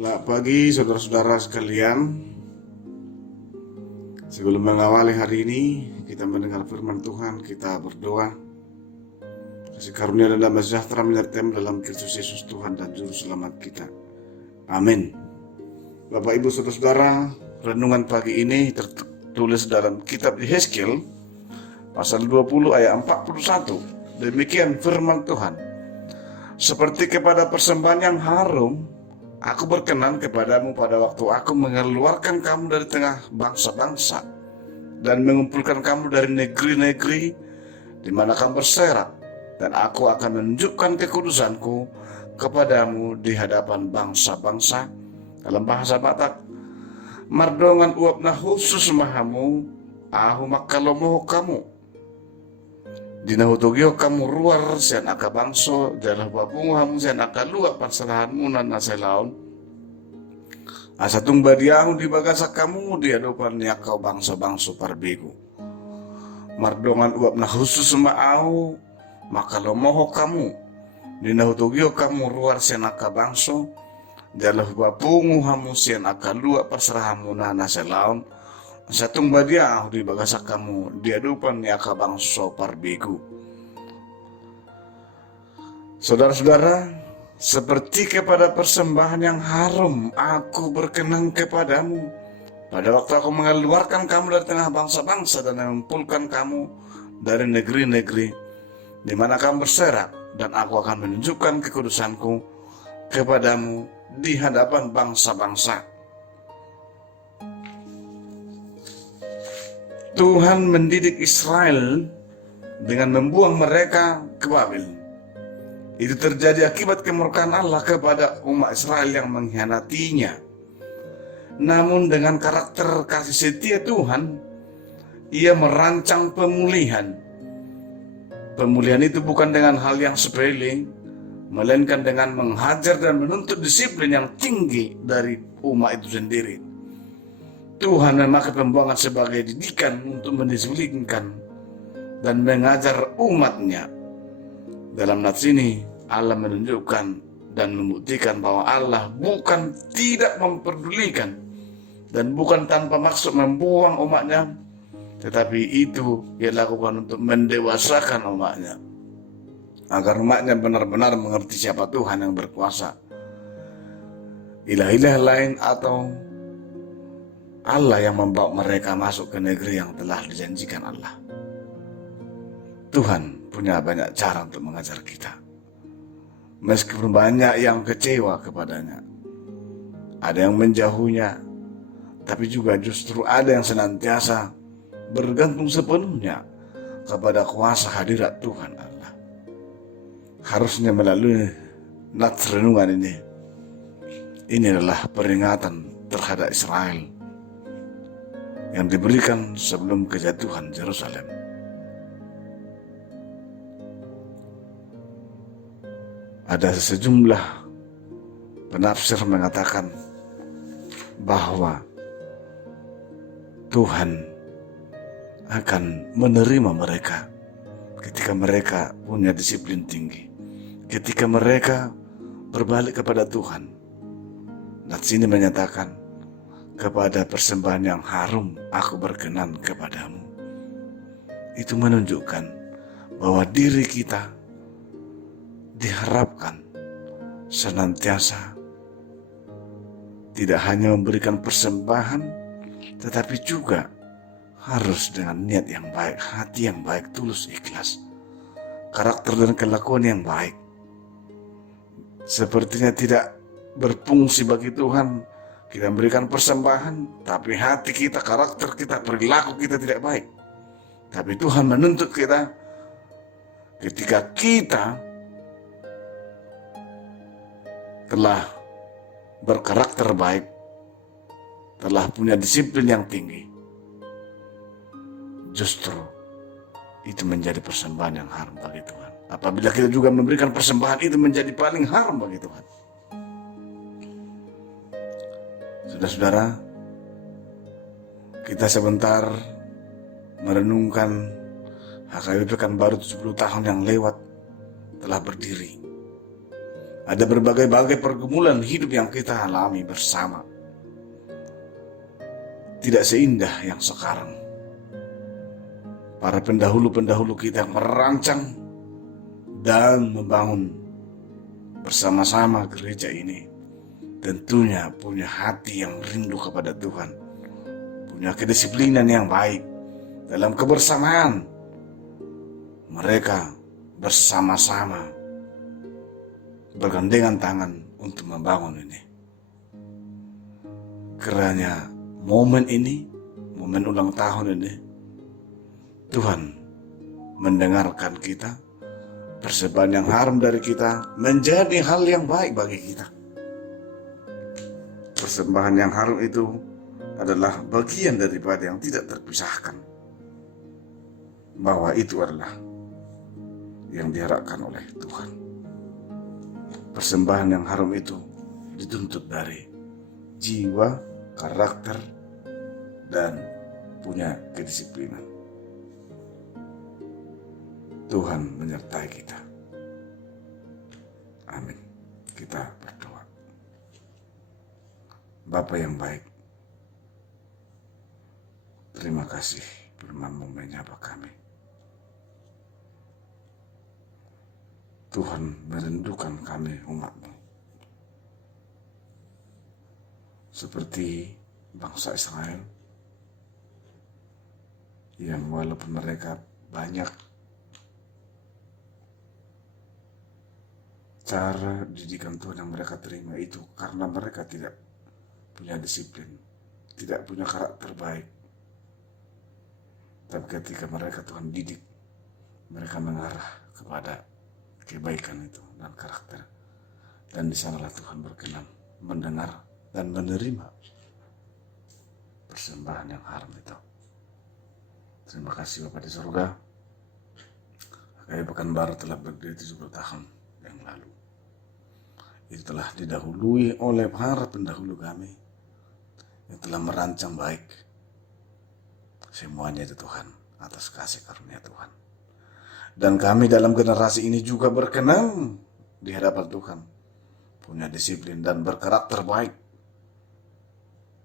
Selamat pagi saudara-saudara sekalian. Sebelum mengawali hari ini, kita mendengar firman Tuhan, kita berdoa. Kasih karunia dan damai sejahtera menyertai dalam Kristus Yesus Tuhan dan Juru Selamat kita. Amin. Bapak Ibu saudara-saudara, renungan pagi ini tertulis dalam kitab Yehezkiel pasal 20 ayat 41. Demikian firman Tuhan. Seperti kepada persembahan yang harum, aku berkenan kepadamu pada waktu aku mengeluarkan kamu dari tengah bangsa-bangsa dan mengumpulkan kamu dari negeri-negeri di mana kamu berserak, dan aku akan menunjukkan kekudusanku kepadamu di hadapan bangsa-bangsa. Dalam bahasa Batak, mardongan uap na khusus mahamu, ahu makalomo kamu. Dinahutugyo kamu ruar sian aka bangso, jalah babungu hamu sian aka luak pansalahanmu nan aselaon. Asatung badiahu di bagasa kamu di hadapan kau bangsa-bangsa parbegu. Mardongan uap na khusus maau, makalomoho kamu. Dinahutugyo kamu ruar sian aka bangso, jalah babungu hamu sian aka luak pansalahanmu nan aselaon. Asatung badiahu di bagasa kamu di hadapan aka bangsa parbegu. Saudara-saudara, seperti kepada persembahan yang harum, aku berkenan kepadamu pada waktu aku mengeluarkan kamu dari tengah bangsa-bangsa dan mengumpulkan kamu dari negeri-negeri di mana kamu berserak, dan aku akan menunjukkan kekudusanku kepadamu di hadapan bangsa-bangsa. Tuhan mendidik Israel dengan membuang mereka ke Babel. Itu terjadi akibat kemurkaan Allah kepada umat Israel yang mengkhianatinya. Namun dengan karakter kasih setia Tuhan, Ia merancang pemulihan. Pemulihan itu bukan dengan hal yang sepele, melainkan dengan menghajar dan menuntut disiplin yang tinggi dari umat itu sendiri. Tuhan memakai pembuangan sebagai didikan untuk mendisiplinkan dan mengajar umatnya. Dalam nats ini, Allah menunjukkan dan membuktikan bahwa Allah bukan tidak memperdulikan dan bukan tanpa maksud membuang umatnya, tetapi itu Ia lakukan untuk mendewasakan umatnya, agar umatnya benar-benar mengerti siapa Tuhan yang berkuasa. Ilah-ilah lain atau Allah yang membawa mereka masuk ke negeri yang telah dijanjikan Allah. Tuhan punya banyak cara untuk mengajar kita. Meskipun banyak yang kecewa kepadanya, ada yang menjauhinya, tapi juga justru ada yang senantiasa bergantung sepenuhnya kepada kuasa hadirat Tuhan Allah. Harusnya melalui nats renungan ini adalah peringatan terhadap Israel yang diberikan sebelum kejatuhan Yerusalem. Ada sejumlah penafsir mengatakan bahwa Tuhan akan menerima mereka ketika mereka punya disiplin tinggi, ketika mereka berbalik kepada Tuhan. Nats ini menyatakan, kepada persembahan yang harum aku berkenan kepadamu. Itu menunjukkan bahwa diri kita diharapkan senantiasa tidak hanya memberikan persembahan, tetapi juga harus dengan niat yang baik, hati yang baik, tulus, ikhlas, karakter dan kelakuan yang baik. Sepertinya tidak berfungsi bagi Tuhan kita memberikan persembahan, tapi hati kita, karakter kita, perilaku kita tidak baik. Tapi Tuhan menuntut kita ketika kita telah berkarakter baik, telah punya disiplin yang tinggi, justru itu menjadi persembahan yang harum bagi Tuhan. Apabila kita juga memberikan persembahan, itu menjadi paling harum bagi Tuhan. Saudara-saudara, kita sebentar merenungkan HKBP Pekanbaru 70 tahun yang lewat telah berdiri. Ada berbagai-bagai pergumulan hidup yang kita alami bersama. Tidak seindah yang sekarang. Para pendahulu-pendahulu kita yang merancang dan membangun bersama-sama gereja ini tentunya punya hati yang rindu kepada Tuhan, punya kedisiplinan yang baik. Dalam kebersamaan mereka bersama-sama bergandengan tangan untuk membangun ini. Kiranya momen ini, momen ulang tahun ini, Tuhan mendengarkan kita, persembahan yang harum dari kita menjadi hal yang baik bagi kita. Persembahan yang harum itu adalah bagian daripada yang tidak terpisahkan, bahwa itu adalah yang diharapkan oleh Tuhan. Persembahan yang harum itu dituntut dari jiwa, karakter, dan punya kedisiplinan. Tuhan menyertai kita. Amin. Kita berdoa. Bapa yang baik, terima kasih firman-Mu menyapa kami. Tuhan merindukan kami umat-Mu, seperti bangsa Israel yang walaupun mereka banyak cara didikan Tuhan yang mereka terima itu karena mereka tidak punya disiplin, tidak punya karakter baik. Tapi ketika mereka Tuhan didik, mereka mengarah kepada kebaikan itu dan karakter. Dan di sanalah Tuhan berkenan mendengar dan menerima persembahan yang harum itu. Terima kasih Bapa di surga. HKBP Pekanbaru telah berdiri 70 tahun yang lalu. Itu telah didahului oleh para pendahulu kami yang telah merancang baik. Semuanya itu Tuhan, atas kasih karunia Tuhan. Dan kami dalam generasi ini juga berkenan di hadapan Tuhan, punya disiplin dan berkarakter baik,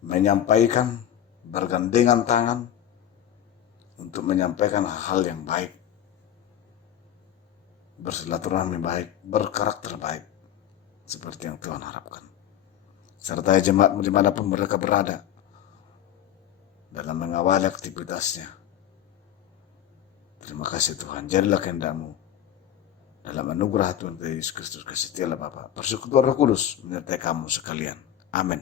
menyampaikan, bergandengan tangan untuk menyampaikan hal yang baik, bersilaturahmi baik, berkarakter baik, seperti yang Tuhan harapkan. Sertai jemaat-Mu dimanapun mereka berada dalam mengawali aktivitasnya. Terima kasih Tuhan, jadilah kehendak-Mu dalam anugerah Tuhan Yesus Kristus, kasih setialah Bapa, persekutuan Roh Kudus menyertai kamu sekalian. Amin.